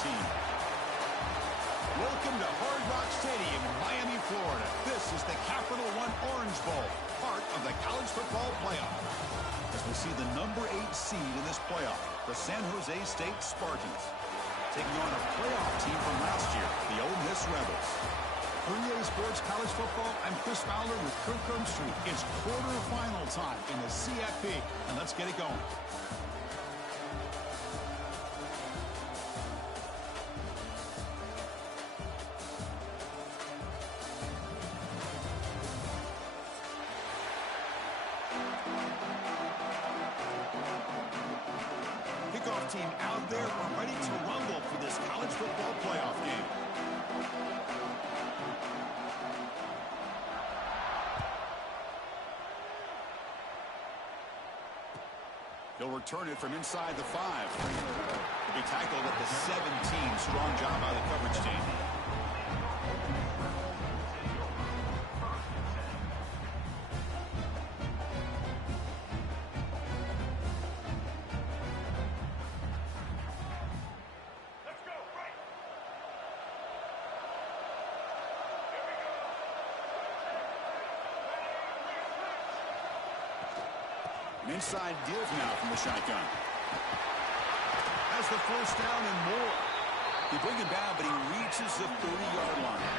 team. Welcome to Hard Rock Stadium in Miami, Florida. This is the Capital One Orange Bowl, part of the college football playoff. As we see the number 8 seed in this playoff, the San Jose State Spartans, taking on a playoff team from last year, the Ole Miss Rebels. For EA Sports College Football, I'm Chris Fowler with Kirk Herbstreit. It's quarterfinal time in the CFP, and let's get it going. Kickoff team out there. We're ready to rumble for this college football playoff game. He'll return it from inside the 5. He'll be tackled at the 17. Strong job by the coverage team. An inside give now from the shotgun. Has the first down and more. They bring him down, but he reaches the 30-yard line.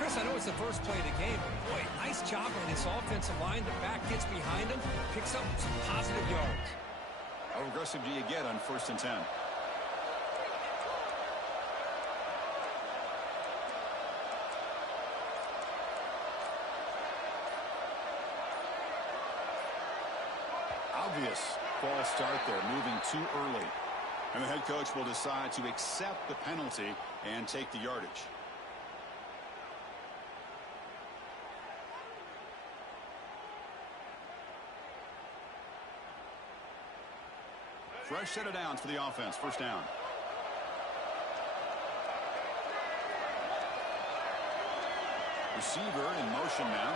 Chris, I know it's the first play of the game, but boy, nice job on this offensive line. The back gets behind him, picks up some positive yards. How aggressive do you get on 1st and 10? Obvious false start there, moving too early. And the head coach will decide to accept the penalty and take the yardage. Fresh set of downs for the offense. First down. Receiver in motion now.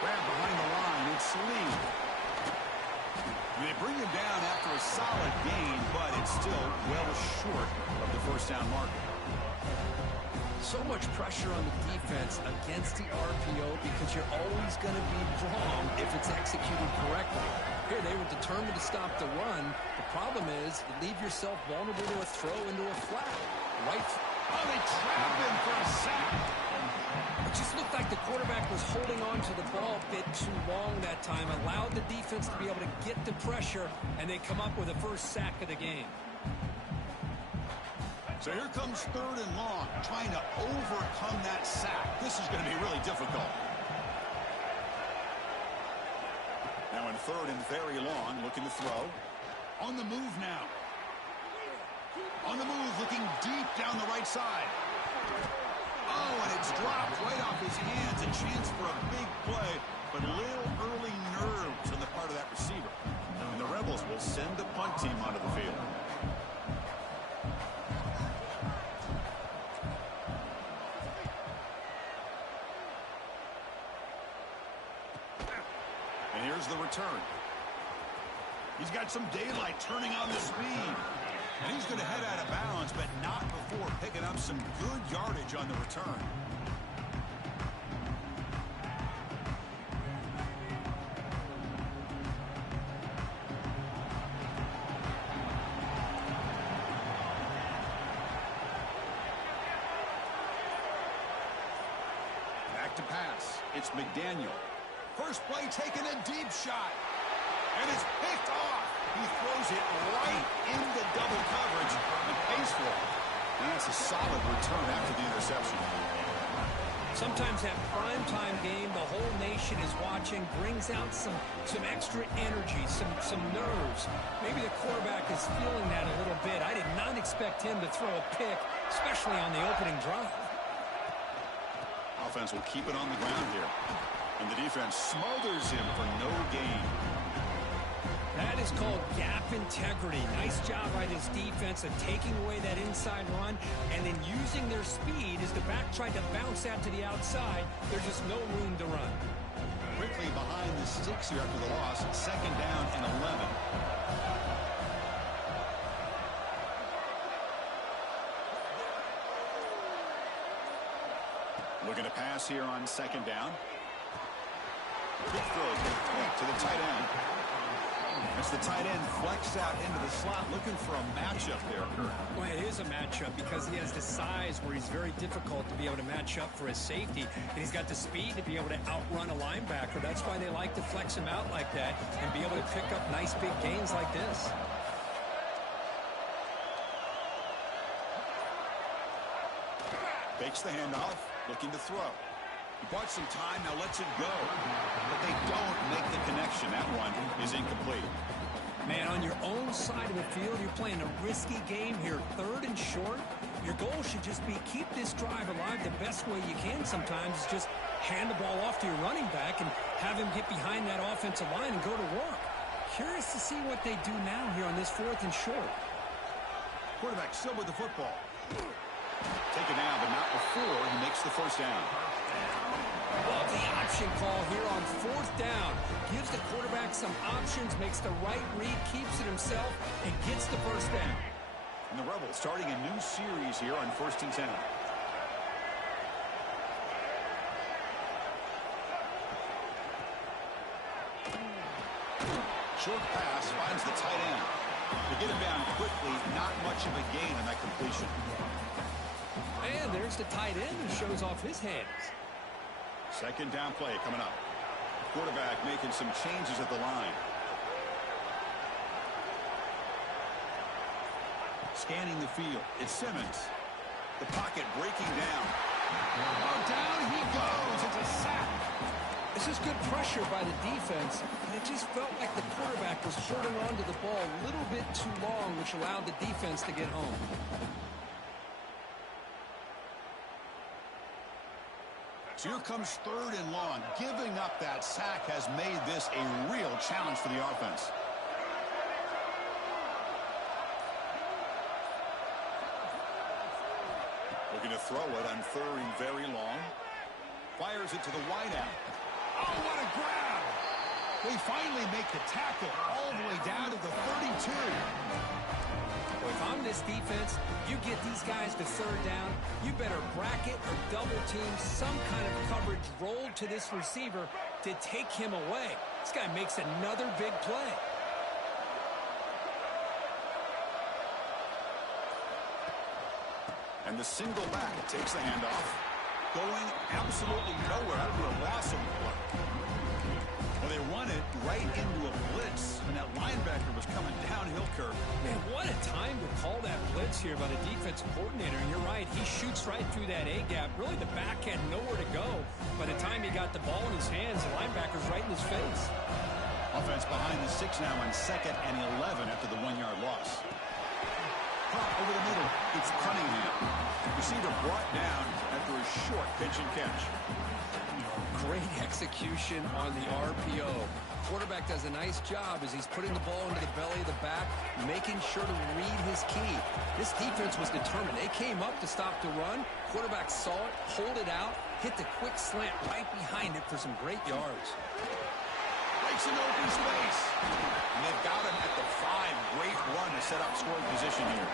Grab behind the line. It's Lee. They bring him down after a solid gain, but it's still well short of the first down marker. So much pressure on the defense against the RPO because you're always going to be wrong if it's executed correctly. Here they were determined to stop the run. The problem is you leave yourself vulnerable to a throw into a flat. Right. Oh, they trap him for a sack. It just looked like the quarterback was holding on to the ball a bit too long that time, allowed the defense to be able to get the pressure, and they come up with the first sack of the game. So here comes 3rd and long, trying to overcome that sack. This is going to be really difficult. Now in 3rd and very long, looking to throw. On the move now. On the move, looking deep down the right side. Oh, and it's dropped right off his hands. A chance for a big play, but little early nerves on the part of that receiver. And the Rebels will send the punt team onto the field. And here's the return. He's got some daylight turning on the speed. And he's going to head out of bounds, but not before picking up some good yardage on the return. Back to pass. It's McDaniel. First play taking a deep shot. And it's picked off. He throws it right into double coverage and pays for it. And that's a solid return after the interception. Sometimes that primetime game, the whole nation is watching, brings out some extra energy, some nerves. Maybe the quarterback is feeling that a little bit. I did not expect him to throw a pick, especially on the opening drive. Offense will keep it on the ground here. And the defense smothers him for no gain. That is called gap integrity. Nice job by this defense of taking away that inside run and then using their speed as the back tried to bounce out to the outside. There's just no room to run. Quickly behind the sticks here after the loss. 2nd down and 11. Looking to pass here on second down. Quick throw to the tight end. It's the tight end flexed out into the slot, looking for a matchup there, Kurt. Well, it is a matchup because he has the size where he's very difficult to be able to match up for his safety. And he's got the speed to be able to outrun a linebacker. That's why they like to flex him out like that and be able to pick up nice big gains like this. Fakes the handoff, looking to throw. He bought some time, now lets it go. But they don't make the connection. That one is incomplete. Man, on your own side of the field, you're playing a risky game here. 3rd and short. Your goal should just be keep this drive alive the best way you can sometimes is just hand the ball off to your running back and have him get behind that offensive line and go to work. Curious to see what they do now here on this 4th and short. Quarterback still with the football. Taken down, but not before he makes the first down. Love the option call here on 4th down. Gives the quarterback some options, makes the right read, keeps it himself, and gets the first down. And the Rebels starting a new series here on 1st and 10. Short pass finds the tight end. To get him down quickly, not much of a gain on that completion. And there's the tight end who shows off his hands. Second down play coming up. Quarterback making some changes at the line. Scanning the field. It's Simmons. The pocket breaking down. Oh, down he goes. It's a sack. This is good pressure by the defense, and it just felt like the quarterback was holding on to the ball a little bit too long, which allowed the defense to get home. So here comes 3rd and long. Giving up that sack has made this a real challenge for the offense. Looking to throw it on 3rd and very long. Fires it to the wideout. Oh, what a grab! They finally make the tackle all the way down to the 32. Well, if I'm this defense, you get these guys to 3rd down, you better bracket or double team some kind of coverage rolled to this receiver to take him away. This guy makes another big play. And the single back takes the handoff. Going absolutely nowhere. That'll be a loss of play. Well, they run it right into a blitz, and that linebacker was coming downhill, Kirk. Man, what a time to call that blitz here by the defensive coordinator. And you're right, he shoots right through that A-gap. Really, the back had nowhere to go. By the time he got the ball in his hands, the linebacker's right in his face. Offense behind the 6 now on 2nd and 11 after the 1-yard loss. Caught over the middle. It's Cunningham. Receiver brought down after a short pitch and catch. Great execution on the RPO. Quarterback does a nice job as he's putting the ball into the belly of the back, making sure to read his key. This defense was determined. They came up to stop the run. Quarterback saw it, pulled it out, hit the quick slant right behind it for some great yards. Breaks an open space. And they've got him at the 5. Great run to set up scoring position here.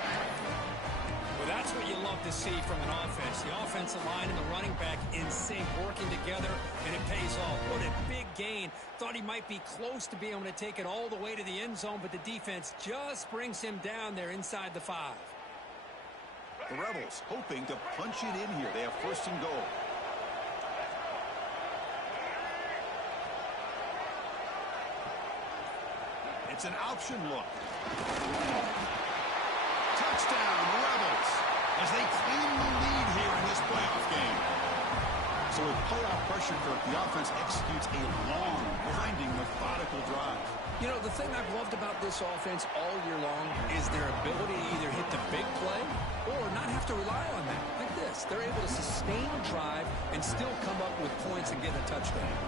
Well, that's what you love to see from an offense. The offensive line and the running back in sync, working together, and it pays off. What a big gain. Thought he might be close to being able to take it all the way to the end zone, but the defense just brings him down there inside the 5. The Rebels hoping to punch it in here. They have 1st and goal. It's an option look. Touchdown, Rebels, as they claim the lead here in this playoff game. So with playoff pressure, Kirk, the offense executes a long, grinding, methodical drive. You know, the thing I've loved about this offense all year long is their ability to either hit the big play or not have to rely on that. Like this, they're able to sustain a drive and still come up with points and get a touchdown.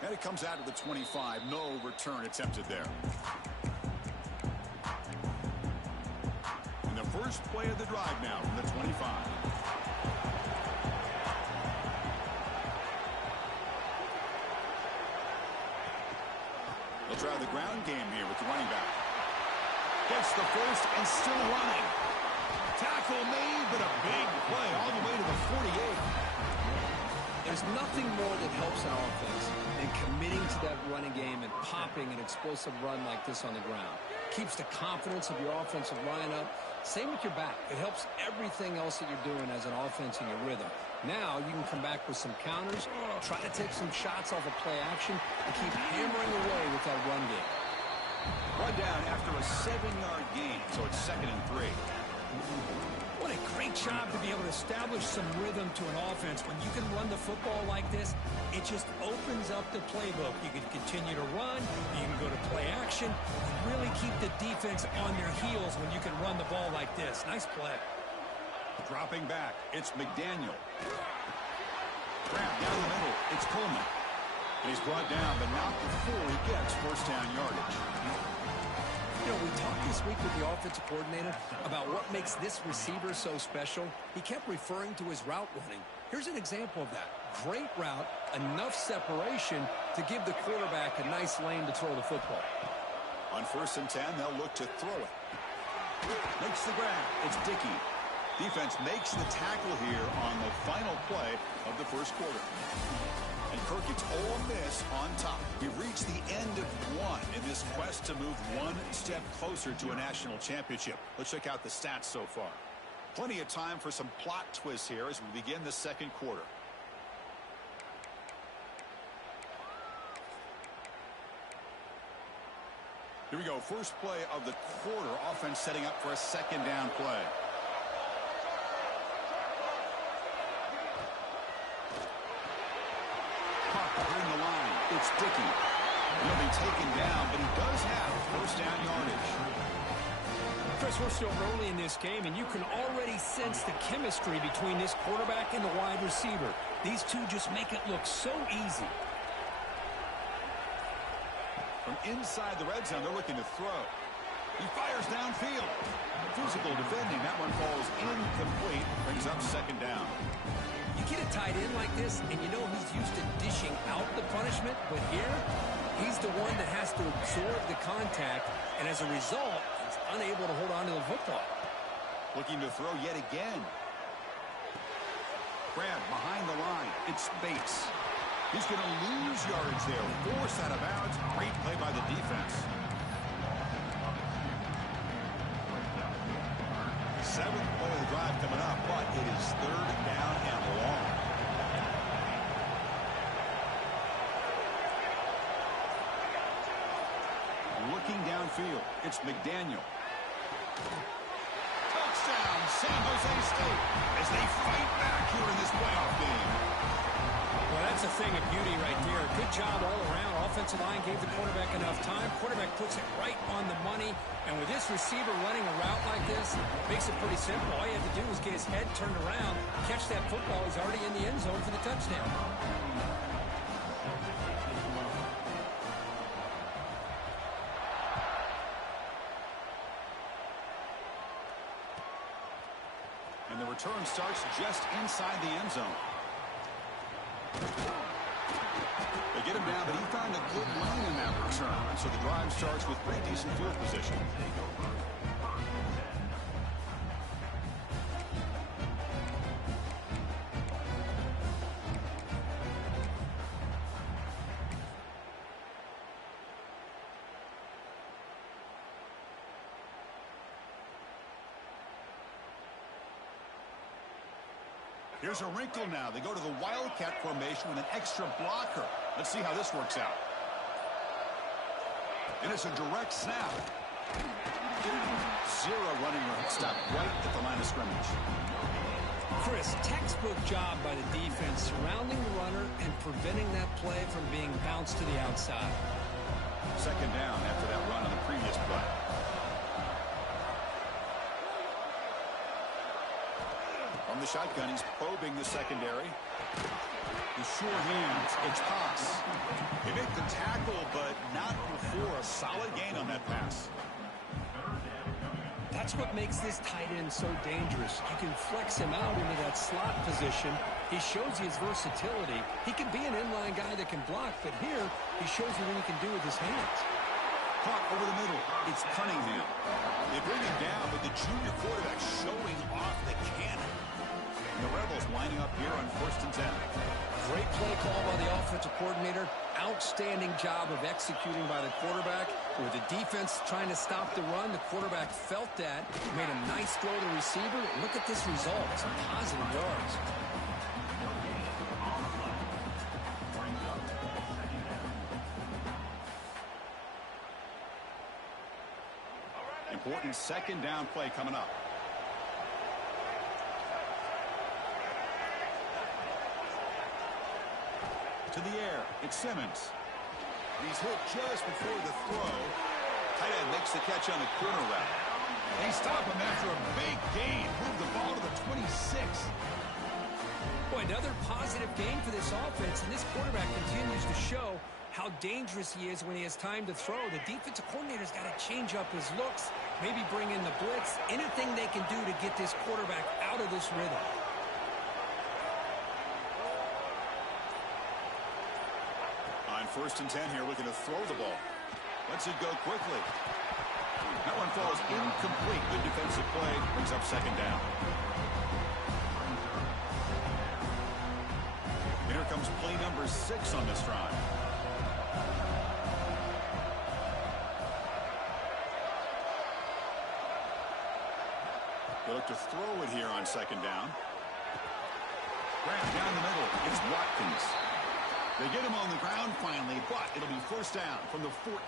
And it comes out of the 25. No return attempted there. And the first play of the drive now from the 25. game here with the running back. Gets the first and still running. Tackle made, but a big play all the way to the 48. There's nothing more that helps an offense than committing to that running game and popping an explosive run like this on the ground. Keeps the confidence of your offensive line up. Same with your back. It helps everything else that you're doing as an offense in your rhythm. Now you can come back with some counters, try to take some shots off of play action, and keep hammering away with that run game. One down after a 7-yard gain, so it's 2nd and 3. What a great job to be able to establish some rhythm to an offense. When you can run the football like this, it just opens up the playbook. You can continue to run, you can go to play action, and really keep the defense on their heels when you can run the ball like this. Nice play. Dropping back, it's McDaniel. Grab down the middle, it's Coleman. And he's brought down, but not before he gets first down yardage. You know, we talked this week with the offensive coordinator about what makes this receiver so special. He kept referring to his route running. Here's an example of that. Great route, enough separation to give the quarterback a nice lane to throw the football. On 1st and 10, they'll look to throw it. Makes the grab. It's Dickey. Defense makes the tackle here on the final play of the first quarter. And Kirk, it's Ole Miss on top. We've reached the end of one in this quest to move one step closer to a national championship. Let's check out the stats so far. Plenty of time for some plot twists here as we begin the second quarter. Here we go. First play of the quarter. Offense setting up for a 2nd down play. Behind the line, it's Dickey. He'll be taken down, but he does have first down yardage. Chris, we're still early in this game, and you can already sense the chemistry between this quarterback and the wide receiver. These two just make it look so easy. From inside the red zone, they're looking to throw. He fires downfield. Physical defending. That one falls incomplete. Brings up 2nd down. You get a tight end like this, and you know he's used to dishing out the punishment, but here, he's the one that has to absorb the contact, and as a result, he's unable to hold on to the football. Looking to throw yet again. Grab behind the line. It's Bates. He's going to lose yardage there. Forced out of bounds. Great play by the defense. 7th play of the drive coming up, but it is 3rd down and long. Looking downfield, it's McDaniel. Touchdown, San Jose State, as they fight back here in this playoff game. Well, that's a thing of beauty right there. Good job all around. Offensive line gave the quarterback enough time. Quarterback puts it right on the money. And with this receiver running a route like this, makes it pretty simple. All you have to do is get his head turned around, catch that football. He's already in the end zone for the touchdown. And the return starts just inside the end zone. They get him down, but he found a good lane in that return. So the drive starts with pretty decent field position. Here's a wrinkle now. They go to the Wildcat formation with an extra blocker. Let's see how this works out. And it's a direct snap. 0 running room. Stop right at the line of scrimmage. Chris, textbook job by the defense surrounding the runner and preventing that play from being bounced to the outside. 2nd down after that run on the previous play. From the shotgun, he's probing the secondary. The sure hands, it's Haas. They make the tackle, but not before a solid gain on that pass. That's what makes this tight end so dangerous. You can flex him out into that slot position. He shows you his versatility. He can be an inline guy that can block, but here he shows you what he can do with his hands. Caught over the middle. It's Cunningham. They bring him down, but the junior quarterback showing off the cannon. And the Rebels lining up here on 1st and 10. Great play call by the offensive coordinator. Outstanding job of executing by the quarterback. With the defense trying to stop the run, the quarterback felt that. Made a nice throw to the receiver. Look at this result. Some positive yards. Important 2nd down play coming up. To the air, it's Simmons. He's hit just before the throw. Tight end makes the catch on the corner route. They stop him after a big gain. Move the ball to the 26. Boy, another positive game for this offense, and this quarterback continues to show how dangerous he is when he has time to throw. The defensive coordinator's got to change up his looks, maybe bring in the blitz, anything they can do to get this quarterback out of this rhythm. On 1st and 10 here, looking to throw the ball. Lets it go quickly. That one falls incomplete. Good defensive play. Brings up 2nd down. Here comes play number 6 on this drive. They look to throw it here on 2nd down. Grant down the middle. It's Watkins. They get him on the ground finally, but it'll be 1st down from the 14.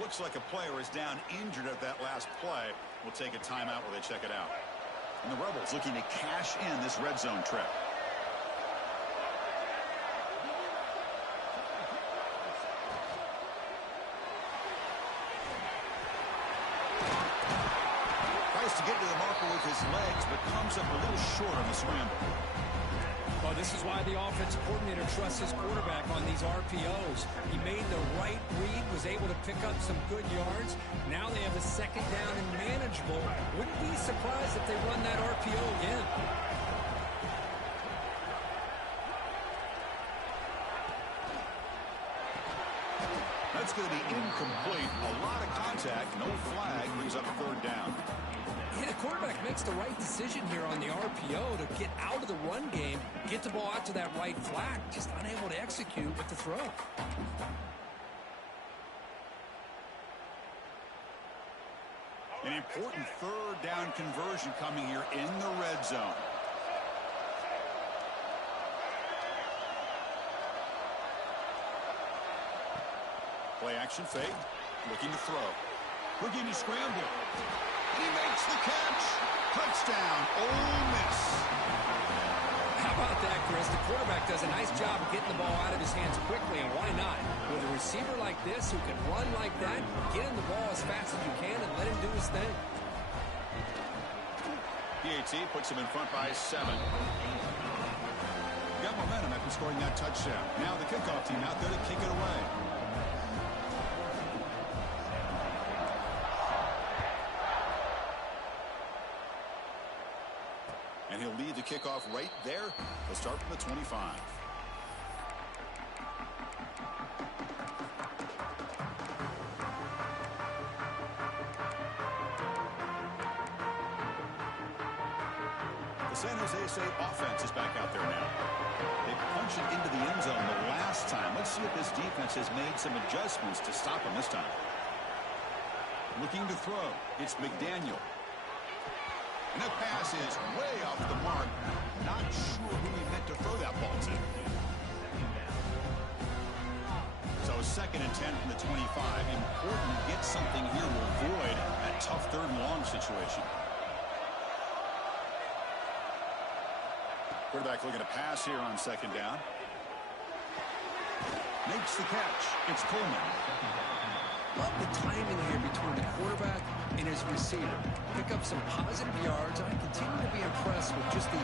Looks like a player is down injured at that last play. We'll take a timeout while they check it out. And the Rebels looking to cash in this red zone trip. Tries to get to the marker with his legs, but comes up a little short on the scramble. Well, this is why the offensive coordinator trusts his quarterback on these RPOs. He made the right read, was able to pick up some good yards. Now they have a 2nd down and manageable. Wouldn't be surprised if they run that RPO again. That's going to be incomplete. A lot of contact, no flag, brings up 3rd down. Yeah, the quarterback makes the right decision here on the RPO to get out of the run game, get the ball out to that right flag, just unable to execute with the throw. An important 3rd down conversion coming here in the red zone. Play action fake, looking to throw. Looking to scramble. And he makes the catch. Touchdown, Ole Miss. How about that, Chris? The quarterback does a nice job of getting the ball out of his hands quickly, and why not? With a receiver like this who can run like that, get him the ball as fast as you can and let him do his thing. PAT puts him in front by 7. Got momentum after scoring that touchdown. Now the kickoff team out there to kick it away. And he'll lead the kickoff right there. He'll start from the 25. The San Jose State offense is back out there now. They punched it into the end zone the last time. Let's see if this defense has made some adjustments to stop him this time. Looking to throw. It's McDaniel. And that pass is way off the mark. Not sure who he meant to throw that ball to. So 2nd and 10 from the 25. Important to get something here to avoid that tough 3rd and long situation. Quarterback looking to pass here on 2nd down. Makes the catch. It's Coleman. Love the timing here between the quarterback and his receiver. Pick up some positive yards. I continue to be impressed with just the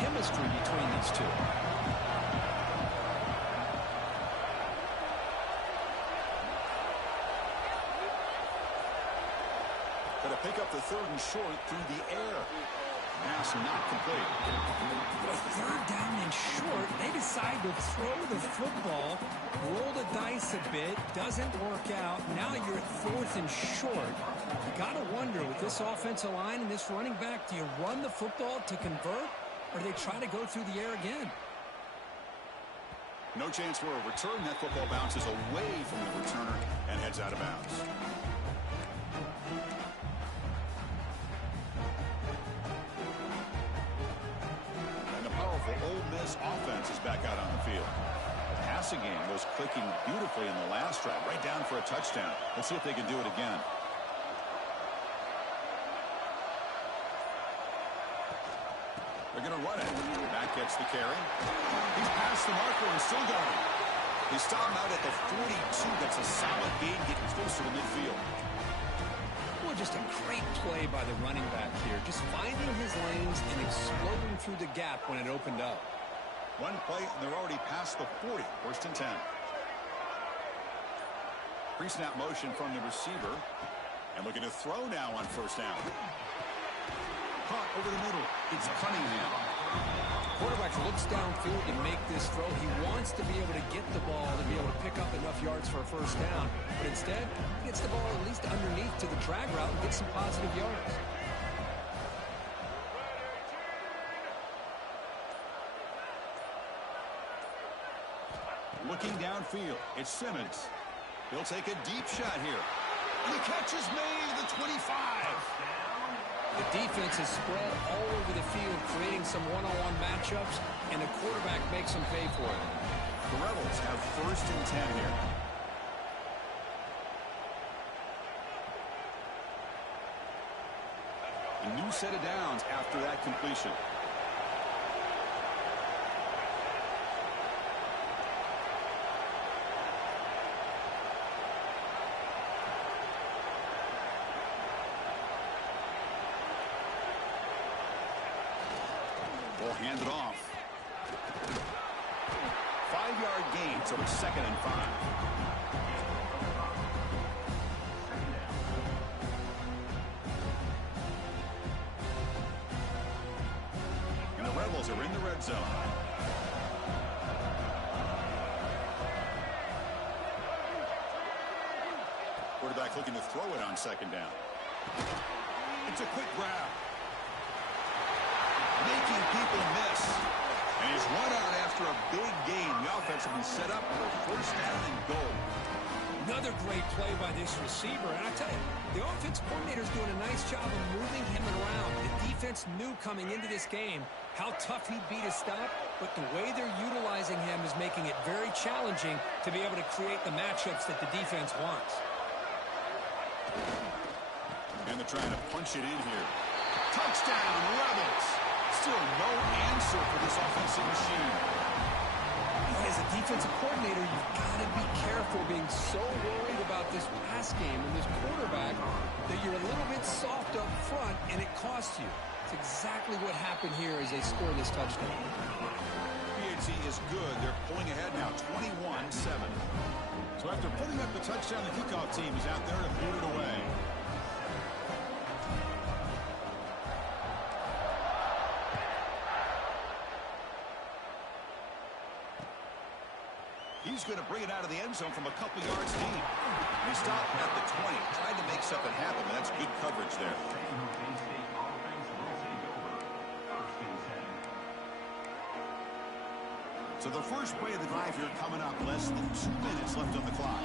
chemistry between these two. Got to pick up the 3rd and short through the air. Pass not complete. Third down and short. They decide to throw the football, roll the dice a bit, doesn't work out. Now you're at fourth and short. You got to wonder, with this offensive line and this running back, do you run the football to convert, or do they try to go through the air again? No chance for a return. That football bounces away from the returner and heads out of bounds. And the powerful Ole Miss offense is back out on the field. The passing game was clicking beautifully in the last drive, right down for a touchdown. Let's see if they can do it again. They're going to run it. Back gets the carry. He's past the marker and still going. They stop him out at the 42. That's a solid gain, getting closer to midfield. Well, just a great play by the running back here. Just finding his lanes and exploding through the gap when it opened up. One play, and they're already past the 40. First and 10. Pre-snap motion from the receiver. And looking to throw now on first down. Caught over the middle. It's Cunningham. Quarterback looks downfield to make this throw. He wants to be able to get the ball to be able to pick up enough yards for a first down. But instead, he gets the ball at least underneath to the drag route and gets some positive yards. Looking downfield, it's Simmons. He'll take a deep shot here. And the catch is made at the 25. The defense is spread all over the field, creating some one-on-one matchups, and the quarterback makes them pay for it. The Rebels have first and 10 here. A new set of downs after that completion. We'll hand it off. 5-yard gain, so it's 2nd and 5. And the Rebels are in the red zone. Quarterback looking to throw it on 2nd down. It's a quick grab. Making people miss. And he's run out after a big gain. The offense will be set up for first down and goal. Another great play by this receiver. And I tell you, the offense coordinator's doing a nice job of moving him around. The defense knew coming into this game how tough he'd be to stop, but the way they're utilizing him is making it very challenging to be able to create the matchups that the defense wants. And they're trying to punch it in here. Touchdown, Rebels! Still no answer for this offensive machine. As a defensive coordinator, you've got to be careful being so worried about this pass game and this quarterback that you're a little bit soft up front and it costs you. It's exactly what happened here as they score this touchdown. PAT is good. They're pulling ahead now, 21-7. So after putting up the touchdown, the kickoff team is out there to boot it away. He's going to bring it out of the end zone from a couple yards deep. He stopped at the 20, tried to make something happen. That's good coverage there. So the first play of the drive here coming up. Less than 2 minutes left on the clock.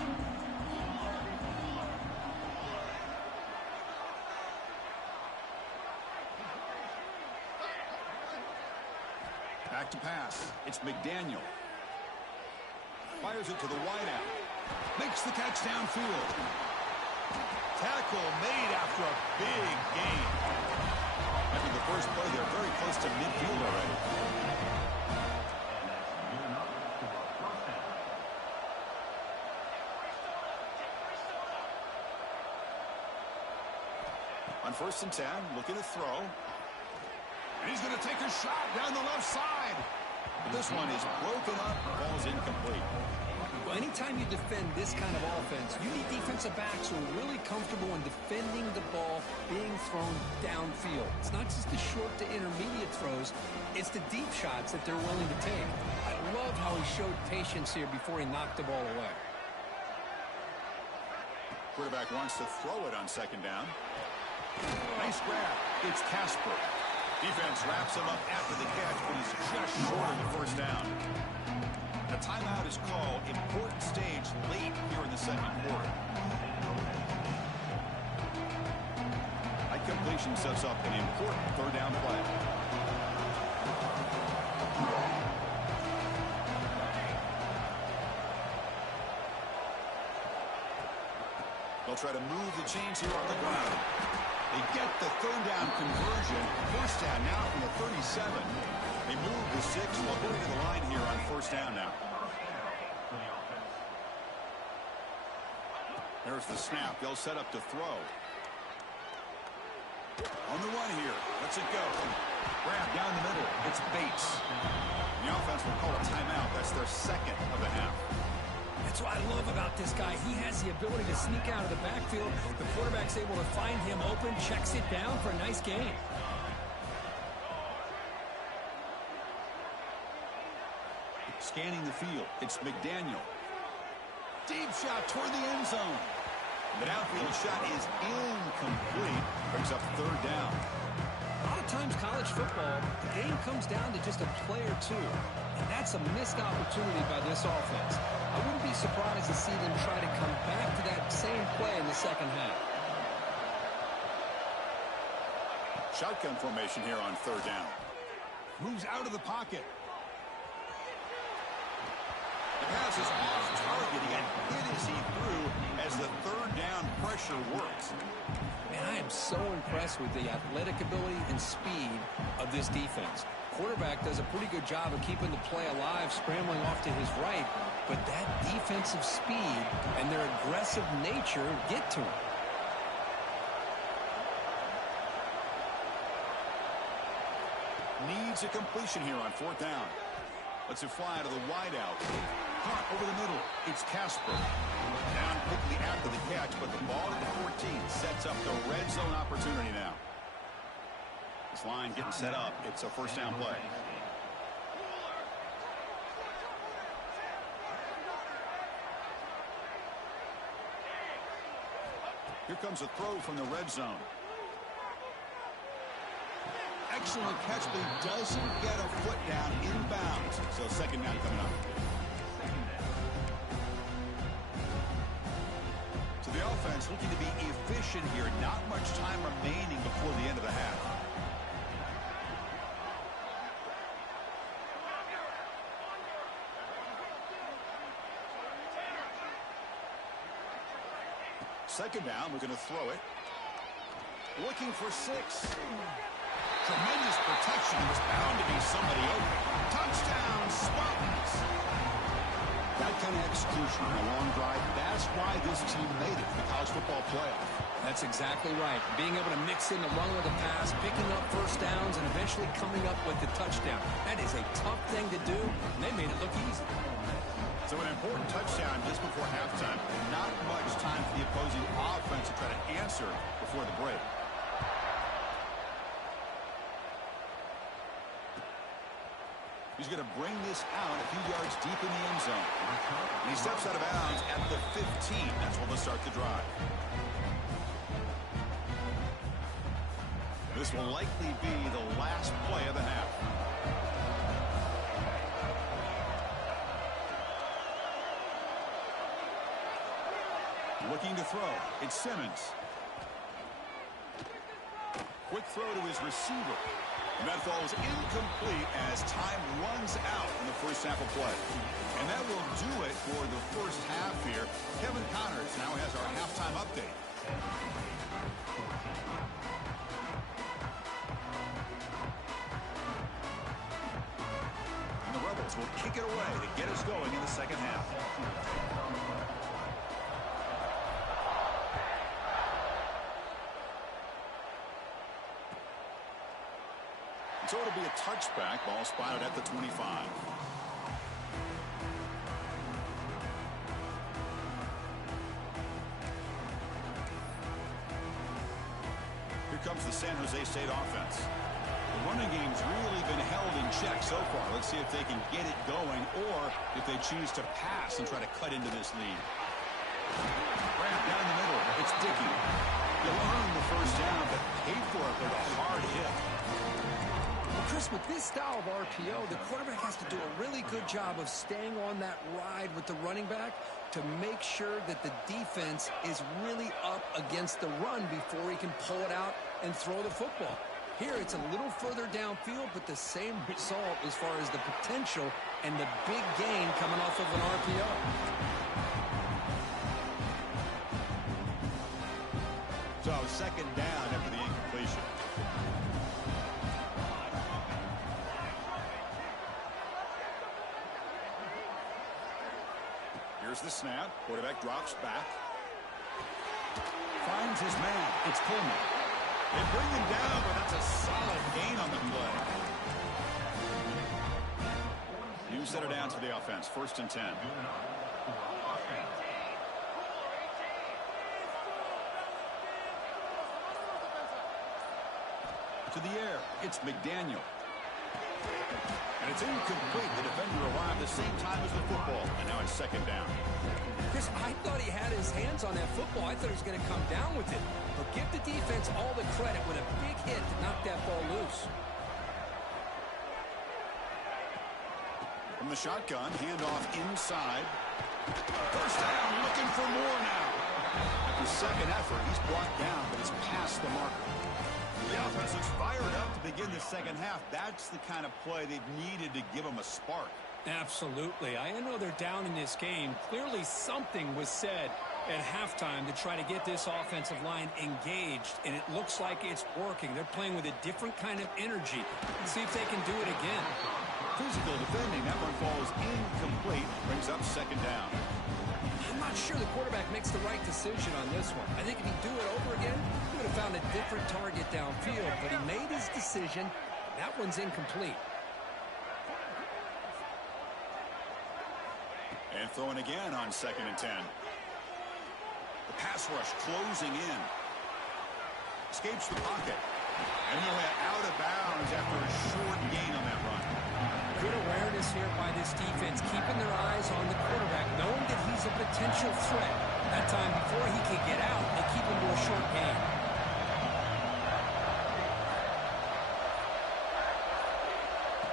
Back to pass. It's McDaniel. Fires it to the wideout. Makes the catch downfield. Tackle made after a big gain. After the first play, they're very close to midfield already. On 1st and 10, looking to throw. And he's going to take a shot down the left side. But this one is broken up, falls incomplete. Well, anytime you defend this kind of offense, you need defensive backs who are really comfortable in defending the ball being thrown downfield. It's not just the short to intermediate throws, it's the deep shots that they're willing to take. I love how he showed patience here before he knocked the ball away. Quarterback wants to throw it on second down. Nice grab. It's Casper. Defense wraps him up after the catch, but he's just short of the first down. A timeout is called. Important stage late here in the second quarter. That completion sets up an important third down play. They'll try to move the chains here on the ground. They get the third down conversion. First down now from the 37. They move the 6. They'll go to the line here on first down now. There's the snap. They'll set up to throw. On the run here. Let's it go. Grab down the middle. It's Bates. The offense will call a timeout. That's their second of the half. That's what I love about this guy. He has the ability to sneak out of the backfield. The quarterback's able to find him open, checks it down for a nice gain. Scanning the field. It's McDaniel. Deep shot toward the end zone. The downfield shot is incomplete. Brings up third down. A lot of times college football, the game comes down to just a play or two. And that's a missed opportunity by this offense. I wouldn't be surprised to see them try to come back to that same play in the second half. Shotgun formation here on third down. Moves out of the pocket. The pass is off target. He got hit as he threw as the third down pressure works. Man, I am so impressed with the athletic ability and speed of this defense. Quarterback does a pretty good job of keeping the play alive, scrambling off to his right, but that defensive speed and their aggressive nature get to him. Needs a completion here on fourth down. Lets it fly to the wideout. Caught over the middle. It's Casper. Down quickly after the catch, but the ball at the 14 sets up the red zone opportunity now. This line getting set up. It's a first down play. Here comes a throw from the red zone. Excellent catch, but he doesn't get a foot down inbounds. So second down coming up. So the offense looking to be efficient here. Not much time remaining before the end of the half. Second down, we're going to throw it. Looking for 6. Tremendous protection. It was bound to be somebody open. Touchdown, Spartans. That kind of execution on a long drive, that's why this team made it to the college football playoff. That's exactly right. Being able to mix in the run with the pass, picking up first downs, and eventually coming up with the touchdown. That is a tough thing to do, and they made it look easy. So an important touchdown just before halftime. Not much time for the opposing offense to try to answer before the break. He's going to bring this out a few yards deep in the end zone. And he steps out of bounds at the 15. That's when they'll start the drive. This will likely be the last play of the half. Looking to throw. It's Simmons. Quick throw to his receiver. And that falls incomplete as time runs out in the first half of play. And that will do it for the first half here. Kevin Connors now has our halftime update. And the Rebels will kick it away to get us going in the second half. So it'll be a touchback. Ball spotted at the 25. San Jose State offense. The running game's really been held in check so far. Let's see if they can get it going or if they choose to pass and try to cut into this lead. Grant down the middle. It's Dickey. You'll earn the first down, but pay for it with a hard hit. Chris, with this style of RPO, the quarterback has to do a really good job of staying on that ride with the running back to make sure that the defense is really up against the run before he can pull it out and throw the football. Here, it's a little further downfield, but the same result as far as the potential and the big gain coming off of an RPO. So, second down after the incompletion. Here's the snap. Quarterback drops back. Finds his man. It's Pullman. They bring him down, but that's a solid gain on the play. You set her down to the offense. 1st and 10. To the air. It's McDaniel. And it's incomplete. The defender arrived the same time as the football. And now it's 2nd down. Chris, I thought he had his hands on that football. I thought he was going to come down with it. But give the defense all the credit with a big hit to knock that ball loose. From the shotgun, handoff inside. First down, looking for more now. After second effort, he's brought down, but it's past the marker. The offense looks fired up to begin the second half. That's the kind of play they've needed to give them a spark. Absolutely. I know they're down in this game. Clearly something was said at halftime to try to get this offensive line engaged, and it looks like it's working. They're playing with a different kind of energy. Let's see if they can do it again. Physical defending. That one falls incomplete. Brings up 2nd down. I'm not sure the quarterback makes the right decision on this one. I think if he'd do it over again, he would have found a different target downfield, but he made his decision. That one's incomplete. And throwing again on 2nd and 10. The pass rush closing in. Escapes the pocket. And he'll head out of bounds after a short gain on that run. Good awareness here by this defense, keeping their eyes on the quarterback, knowing that he's a potential threat. That time before he can get out, they keep him to a short gain.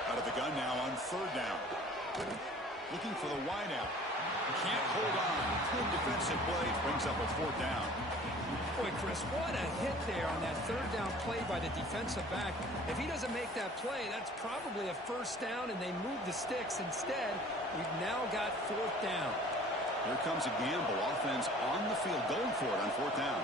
Out of the gun now on 3rd down. Looking for the wideout. Can't hold on. Good defensive play. Brings up a 4th down. Boy, Chris, what a hit there on that 3rd down play by the defensive back. If he doesn't make that play, that's probably a 1st down, and they move the sticks. Instead, we've now got 4th down. Here comes a gamble. Offense on the field going for it on 4th down.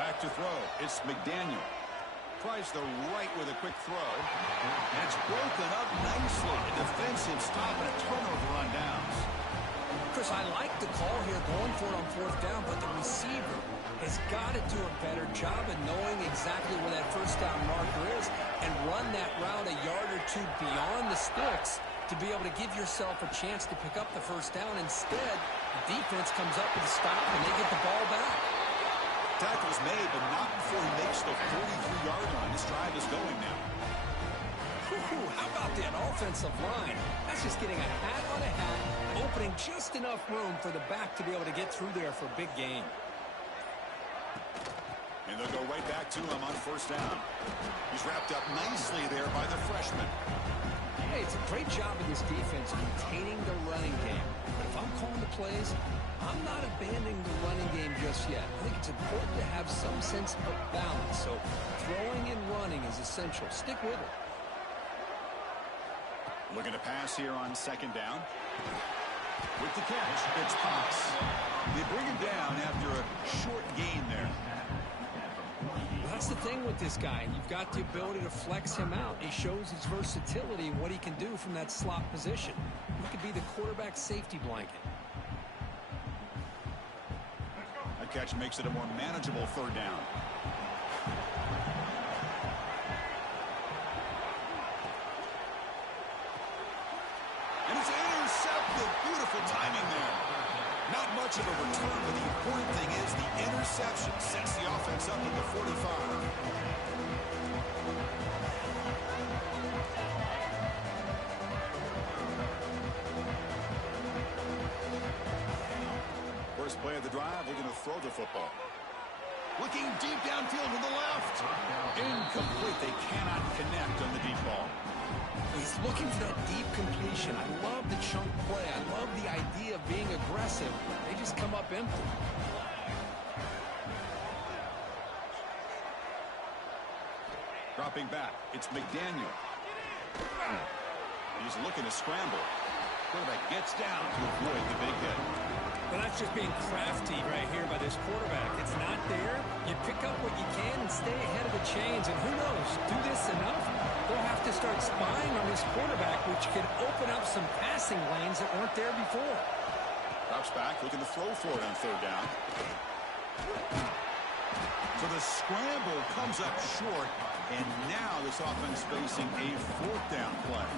Back to throw. It's McDaniel. Tries the right with a quick throw. And it's broken up nicely. A defensive stop and a turnover on downs. Chris, I like the call here going for it on 4th down, but the receiver has got to do a better job of knowing exactly where that 1st down marker is and run that route a yard or two beyond the sticks to be able to give yourself a chance to pick up the 1st down. Instead, the defense comes up with a stop and they get the ball back. Tackle's made, but not before he makes the 43-yard line. This drive is going now. How about that offensive line? That's just getting a hat on a hat, opening just enough room for the back to be able to get through there for a big gain. And they'll go right back to him on 1st down. He's wrapped up nicely there by the freshman. Hey, it's a great job of this defense containing the running game. But if I'm calling the plays, I'm not abandoning the running game just yet. I think it's important to have some sense of balance. So throwing and running is essential. Stick with it. Looking to pass here on 2nd down. With the catch, it's Potts. They bring him down after a short gain there. That's the thing with this guy. You've got the ability to flex him out. He shows his versatility and what he can do from that slot position. He could be the quarterback safety blanket. That catch makes it a more manageable 3rd down. And it's intercepted. Beautiful timing there. Not much of a return, but the important thing is the interception sets the offense up at the 45. First play of the drive, they're going to throw the football. Looking deep downfield to the left. Incomplete. They cannot connect on the deep ball. He's looking for that deep completion. I love the chunk play. I love the idea of being aggressive. They just come up empty. Dropping back, it's McDaniel. He's looking to scramble. Quarterback gets down to avoid the big hit. Well, that's just being crafty right here by this quarterback. It's not there. You pick up what you can and stay ahead of the chains. And who knows, do this enough, they'll have to start spying on this quarterback, which could open up some passing lanes that weren't there before. Drops back, looking to throw for it on third down. So the scramble comes up short, and now this offense facing a fourth down play.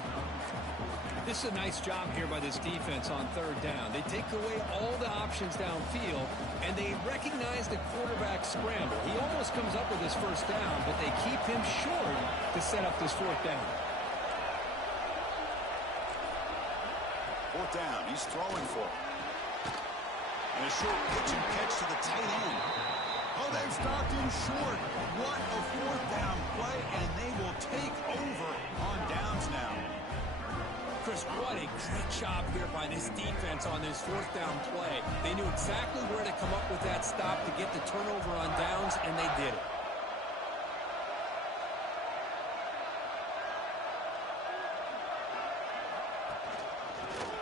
This is a nice job here by this defense on third down. They take away all the options downfield, and they recognize the quarterback scramble. He almost comes up with his first down, but they keep him short to set up this fourth down. Fourth down, he's throwing for it. And a short pitch and catch to the tight end. Oh, they've stopped him short. What a fourth down play, and they will take over on downs now. Chris, what a great job here by this defense on this fourth down play. They knew exactly where to come up with that stop to get the turnover on downs, and they did it.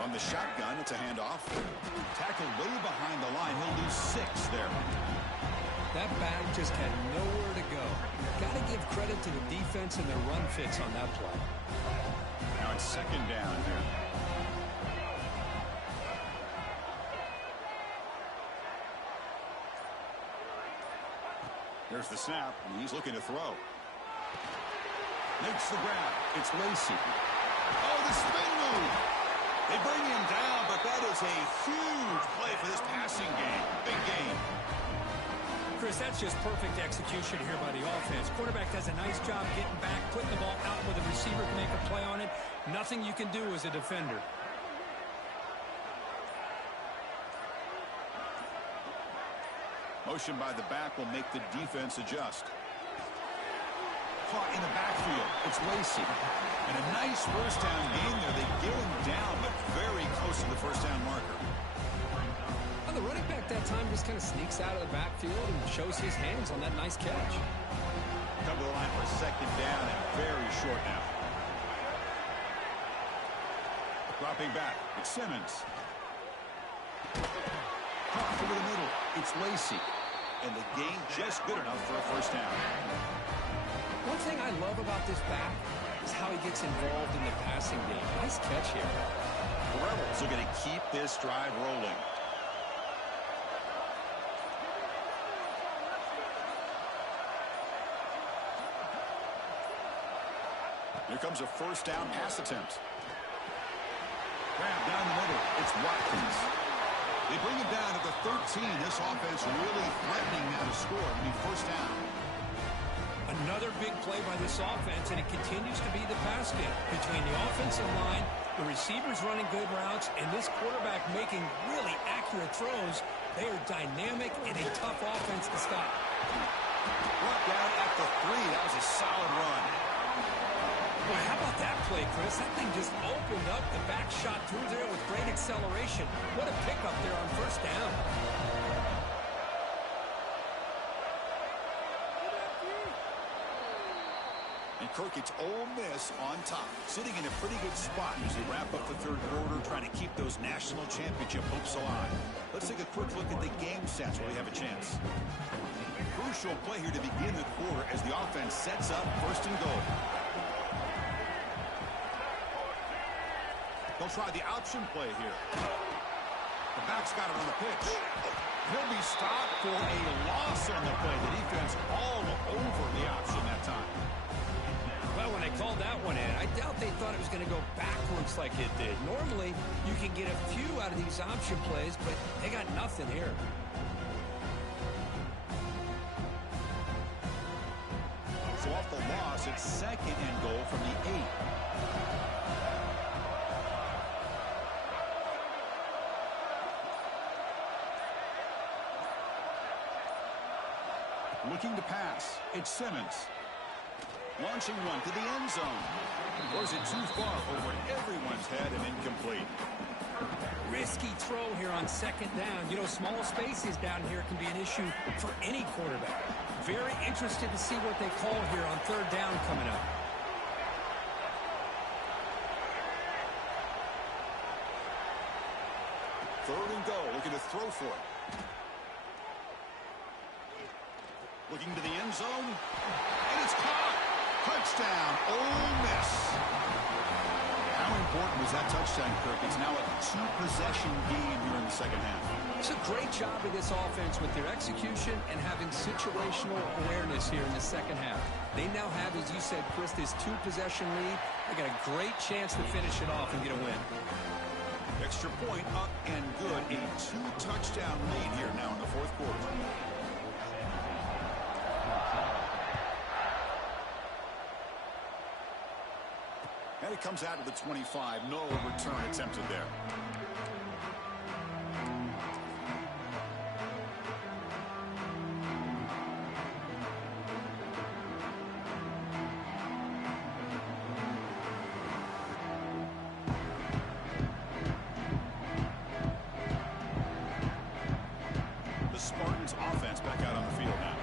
On the shotgun, it's a handoff. Tackled way behind the line. He'll lose 6 there. That back just had nowhere to go. Got to give credit to the defense and their run fits on that play. Now it's second down here. There's the snap, and he's looking to throw. Makes the grab. It's Lacey. Oh, the spin move. They bring him down, but that is a huge play for this passing game. Big game. Chris, that's just perfect execution here by the offense. Quarterback does a nice job getting back, putting the ball out where the receiver can make a play on it. Nothing you can do as a defender. Motion by the back will make the defense adjust. Caught in the backfield. It's Lacey. And a nice first down gain there. They get him down, but very close to the first down marker. Well, the running back that time just kind of sneaks out of the backfield and shows his hands on that nice catch. Come to the line for second down and very short now. Dropping back. It's Simmons. Caught over the middle. It's Lacey. And the gain just good enough for a first down. One thing I love about this back is how he gets involved in the passing game. Nice catch here. The Rebels are going to keep this drive rolling. Here comes a first down pass attempt. Grab down the middle. It's Watkins. They bring him down at the 13. This offense really threatening now to score. I mean, first down. Another big play by this offense, and it continues to be the pass game. Between the offensive line, the receivers running good routes, and this quarterback making really accurate throws, they are dynamic and a tough offense to stop. Brought down at the 3. That was a solid run. Boy, how about that play, Chris? That thing just opened up. The back shot through there with great acceleration. What a pickup there on first down. And Kirk, it's Ole Miss on top, sitting in a pretty good spot as they wrap up the third quarter, trying to keep those national championship hopes alive. Let's take a quick look at the game stats while we have a chance. Crucial play here to begin the quarter as the offense sets up first and goal. They'll try the option play here. The back's got it on the pitch. He'll be stopped for a loss on the play. The defense all over the option that time. Well, when they called that one one in. I doubt they thought it was going to go backwards like it did. Normally, you can get a few out of these option plays, but they got nothing here. So off the loss, it's 2nd and goal from the 8. Looking to pass. It's Simmons. Launching one to the end zone. Or is it too far over everyone's head and incomplete? Risky throw here on 2nd down. You know, small spaces down here can be an issue for any quarterback. Very interested to see what they call here on 3rd down coming up. Third and goal, looking to throw for it. Looking to the end zone. And it's caught. Touchdown, Ole Miss. How important was that touchdown, Kirk? It's now a 2-possession game here in the 2nd half. It's a great job of this offense with their execution and having situational awareness here in the 2nd half. They now have, as you said, Chris, this 2-possession lead. They got a great chance to finish it off and get a win. Extra point up and good. A 2-touchdown lead here now in the 4th quarter. And it comes out to the 25. No return attempted there. The Spartans offense back out on the field now.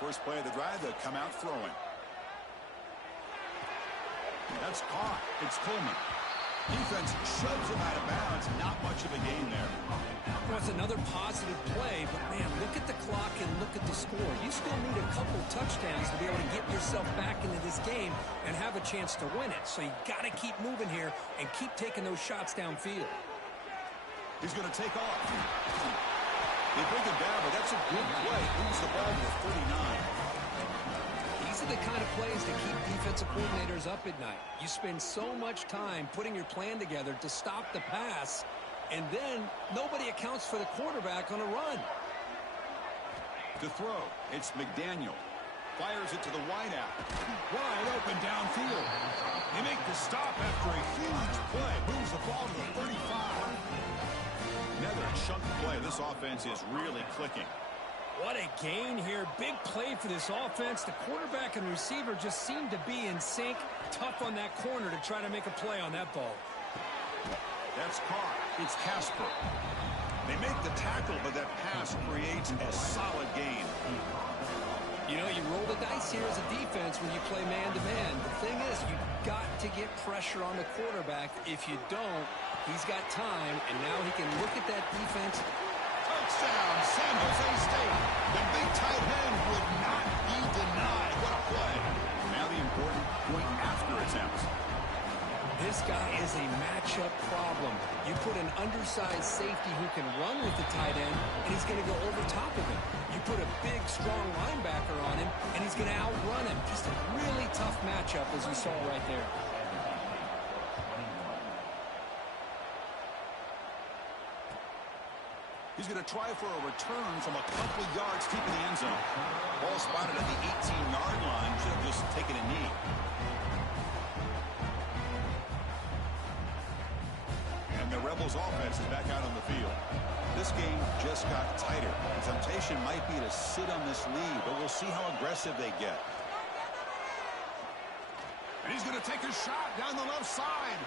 First play of the drive, they'll come out throwing. That's caught. It's Coleman. Defense shoves him out of bounds. Not much of a gain there. Well, it's another positive play, but man, look at the clock and look at the score. You still need a couple touchdowns to be able to get yourself back into this game and have a chance to win it. So you got to keep moving here and keep taking those shots downfield. He's going to take off. They bring him down, but that's a good play. Moves the ball to 39. These are the kind of plays that keep defensive coordinators up at night. You spend so much time putting your plan together to stop the pass, and then nobody accounts for the quarterback on a run. To throw, it's McDaniel. Fires it to the wideout. Wide open downfield. They make the stop after a huge play. Moves the ball to the 35. Another chunk play. This offense is really clicking. What a gain here. Big play for this offense. The quarterback and receiver just seem to be in sync. Tough on that corner to try to make a play on that ball. That's caught. It's Casper. They make the tackle, but that pass creates a solid gain. You know, you roll the dice here as a defense when you play man-to-man. The thing is, you've got to get pressure on the quarterback. If you don't, he's got time, and now he can look at that defense. Touchdown, San Jose State. The big tight end would not be denied. What a play. Now the important point after attempt. This guy is a matchup problem. You put an undersized safety who can run with the tight end, and he's going to go over top of him. You put a big, strong linebacker on him, and he's going to outrun him. Just a really tough matchup, as you saw right there. He's going to try for a return from a couple of yards deep in the end zone. Ball spotted at the 18-yard line. Should have just taken a knee. And the Rebels offense is back out on the field. This game just got tighter. The temptation might be to sit on this lead, but we'll see how aggressive they get. And he's going to take a shot down the left side.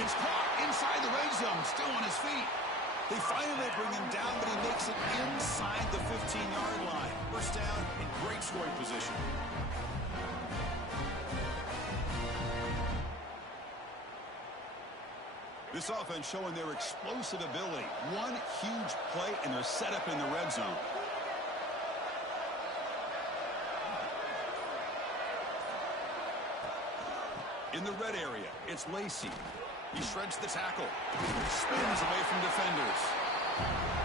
It's caught inside the red zone, still on his feet. They finally bring him down, but he makes it inside the 15-yard line. First down in great scoring position. This offense showing their explosive ability. One huge play, and they're set up in the red zone. In the red area, it's Lacey. He shreds the tackle. Spins away from defenders.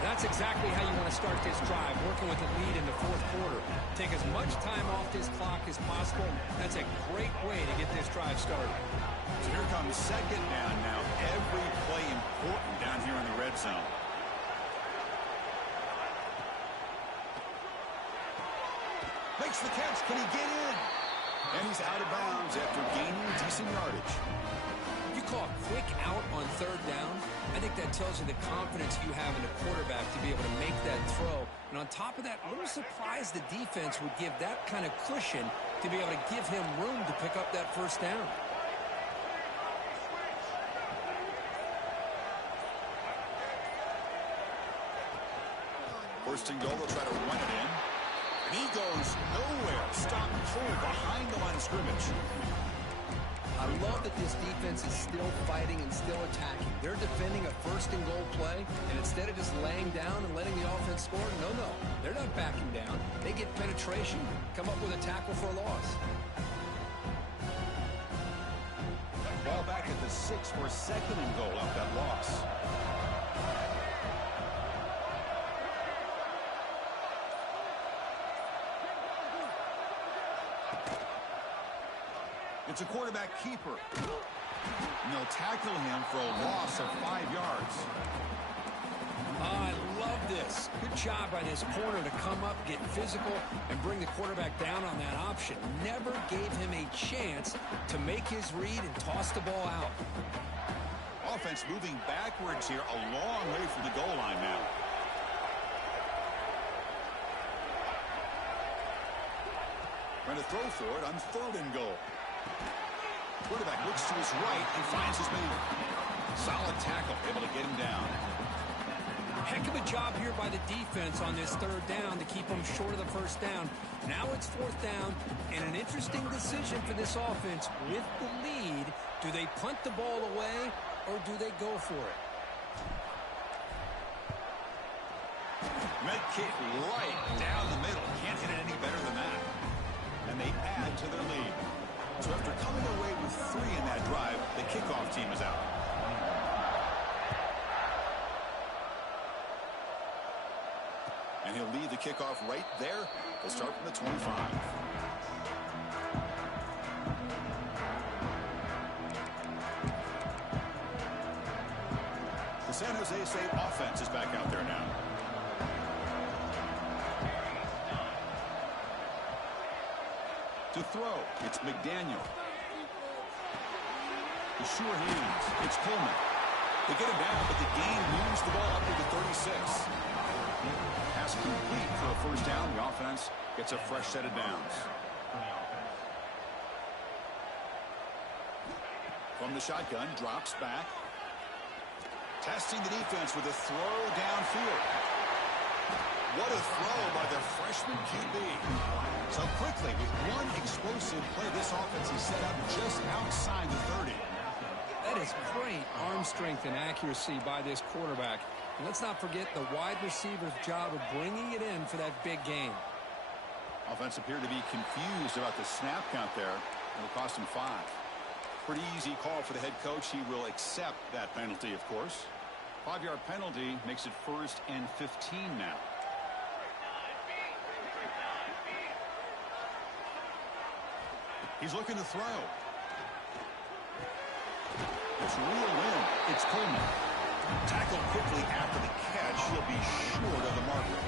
That's exactly how you want to start this drive, working with a lead in the fourth quarter. Take as much time off this clock as possible. That's a great way to get this drive started. So here comes second down now. Every play important down here in the red zone. Makes the catch. Can he get in? And he's out of bounds after gaining decent yardage. You call a quick out on third down, I think that tells you the confidence you have in the quarterback to be able to make that throw. And on top of that, a little surprised the defense would give that kind of cushion to be able to give him room to pick up that first down. First and goal, they'll try to run it in. And he goes nowhere. Stop cold behind the line of scrimmage. I love that this defense is still fighting and still attacking. They're defending a first and goal play, and instead of just laying down and letting the offense score, no, they're not backing down. They get penetration, come up with a tackle for a loss. Ball back at the 6 for second and goal off that loss. It's a quarterback keeper. And they'll tackle him for a loss of 5 yards. I love this. Good job by this corner to come up, get physical, and bring the quarterback down on that option. Never gave him a chance to make his read and toss the ball out. Offense moving backwards here, a long way from the goal line now. Trying to throw for it on third and goal. Quarterback looks to his right and finds his man. Solid tackle, able to get him down. Heck of a job here by the defense on this third down to keep them short of the first down. Now it's fourth down, and an interesting decision for this offense. With the lead, do they punt the ball away or do they go for it? Med kick right down the middle. Can't hit it any better than that. And they add to their lead. So after coming away with 3 in that drive, the kickoff team is out. And he'll lead the kickoff right there. They'll start from the 25. The San Jose State offense is back out there now. To throw, it's McDaniel. The sure hands, it's Coleman. They get him down, but the gain moves the ball up to the 36. Pass complete for a first down. The offense gets a fresh set of downs. From the shotgun, drops back. Testing the defense with a throw downfield. What a throw by the freshman QB. So quickly, with one explosive play, this offense is set up just outside the 30. That is great arm strength and accuracy by this quarterback. And let's not forget the wide receiver's job of bringing it in for that big game. Offense appeared to be confused about the snap count there. It'll cost him 5. Pretty easy call for the head coach. He will accept that penalty, of course. 5-yard penalty makes it 1st and 15 now. He's looking to throw. It's reeled in. It's Coleman. Tackled quickly after the catch. He'll be short of the marker.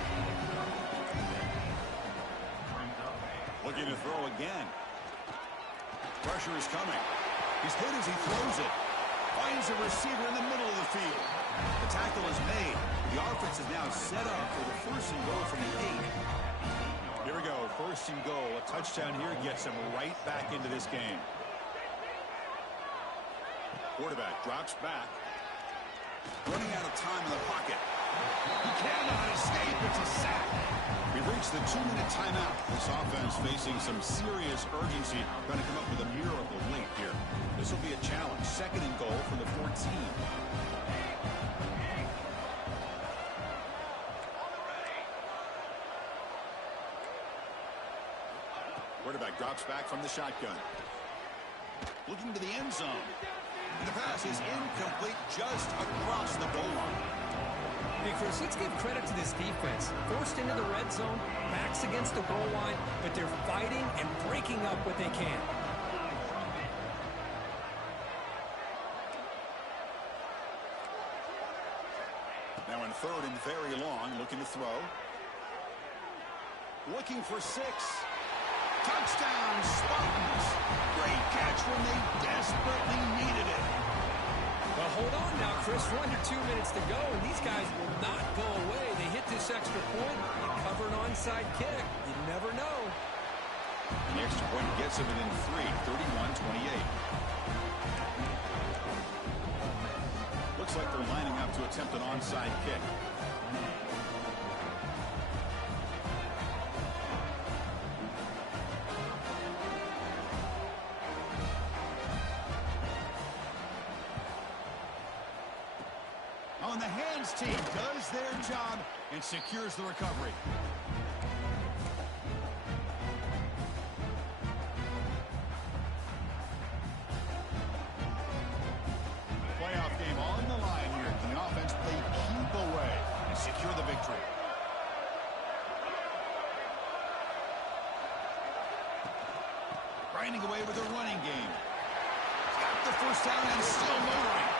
Looking to throw again. Pressure is coming. He's hit as he throws it. Finds a receiver in the middle of the field. The tackle is made. The offense is now set up for the 1st and goal from the 8. Here we go, 1st and goal. A touchdown here gets him right back into this game. Quarterback drops back. Running out of time in the pocket. He cannot escape. It's a sack. We've reached the 2-minute timeout. This offense facing some serious urgency. Trying to come up with a miracle late here. This will be a challenge. 2nd and goal from the 14. Quarterback drops back from the shotgun. Looking to the end zone. And the pass is incomplete just across the goal line. Hey, Chris, let's give credit to this defense. Forced into the red zone, backs against the goal line, but they're fighting and breaking up what they can. Now in third and very long, looking to throw. Looking for 6. Touchdown, Spartans. Great catch when they desperately needed it. Well, hold on now, Chris. We're under 2 minutes to go, and these guys will not go away. They hit this extra point and cover an onside kick. You never know. And the extra point gets it within 3, 31-28. Looks like they're lining up to attempt an onside kick. On the hands team does their job and secures the recovery. Playoff game on the line here. Can the offense play keep away and secure the victory? Grinding away with a running game. Got the first down and still motoring.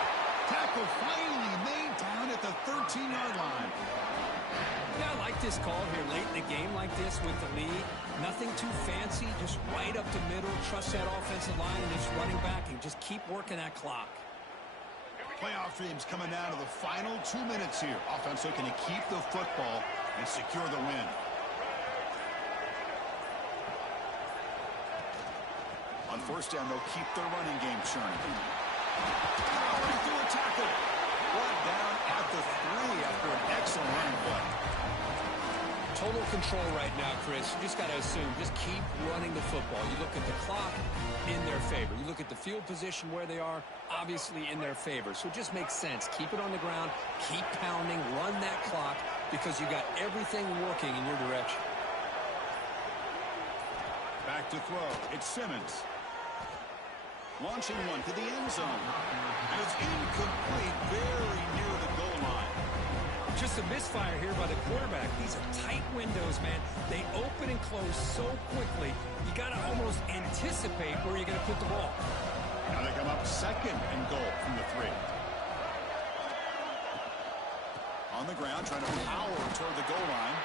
Tackle finally made down at the 13-yard line. Yeah, I like this call here late in the game like this with the lead. Nothing too fancy, just right up the middle. Trust that offensive line and this running back and just keep working that clock. Playoff dreams coming down to the final 2 minutes here. Offense looking to keep the football and secure the win. On first down, they'll keep their running game churning. Powering through a tackle. Brought down at the 3 after an excellent running play. Total control right now, Chris. You just got to assume, just keep running the football. You look at the clock, in their favor. You look at the field position where they are, obviously in their favor. So it just makes sense. Keep it on the ground, keep pounding, run that clock because you got everything working in your direction. Back to throw. It's Simmons. Launching one to the end zone. And it's incomplete, very near the goal line. Just a misfire here by the quarterback. These are tight windows, man. They open and close so quickly. You got to almost anticipate where you're going to put the ball. Now they come up second and goal from the 3. On the ground, trying to power toward the goal line.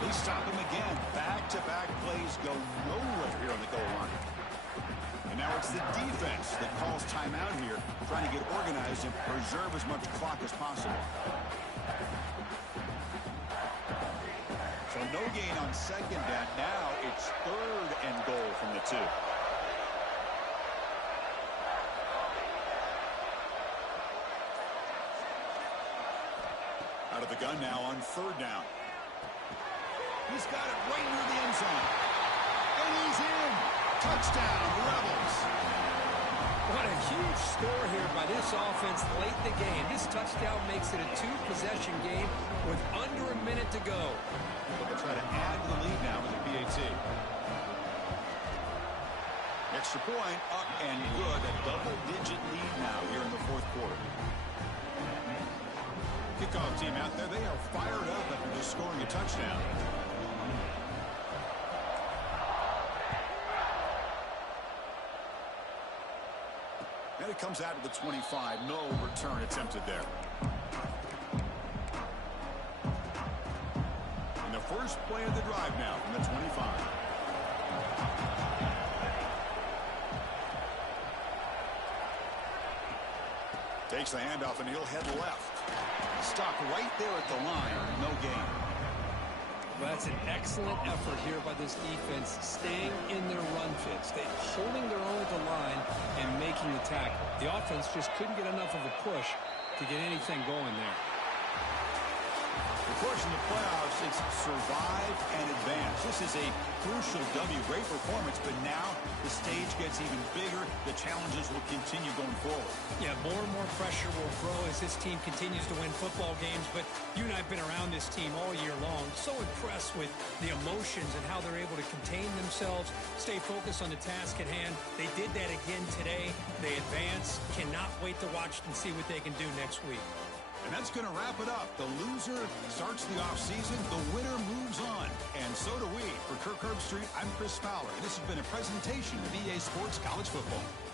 They stop him again. Back-to-back plays go nowhere here on the goal line. And now it's the defense that calls timeout here, trying to get organized and preserve as much clock as possible. So no gain on second down. Now it's third and goal from the 2. Out of the gun now on third down. He's got it right near the end zone. And he's in. Touchdown, Rebels. What a huge score here by this offense late in the game. This touchdown makes it a 2-possession game with under a minute to go. They'll try to add to the lead now with the PAT. Extra point up and good. A double-digit lead now here in the fourth quarter. Kickoff team out there, they are fired up after just scoring a touchdown. And it comes out to the 25. No return attempted there. And the first play of the drive now from the 25. Takes the handoff and he'll head left. Stop right there at the line. No gain. Well, that's an excellent effort here by this defense, staying in their run fits. They're holding their own at the line and making the tackle. The offense just couldn't get enough of a push to get anything going there. Of course, in the playoffs, it's survive and advance. This is a crucial W. Great performance, but now the stage gets even bigger. The challenges will continue going forward. Yeah, more and more pressure will grow as this team continues to win football games, but you and I have been around this team all year long. So impressed with the emotions and how they're able to contain themselves, stay focused on the task at hand. They did that again today. They advance. Cannot wait to watch and see what they can do next week. And that's going to wrap it up. The loser starts the offseason. The winner moves on. And so do we. For Kirk Herbstreit, I'm Chris Fowler. And this has been a presentation of EA Sports College Football.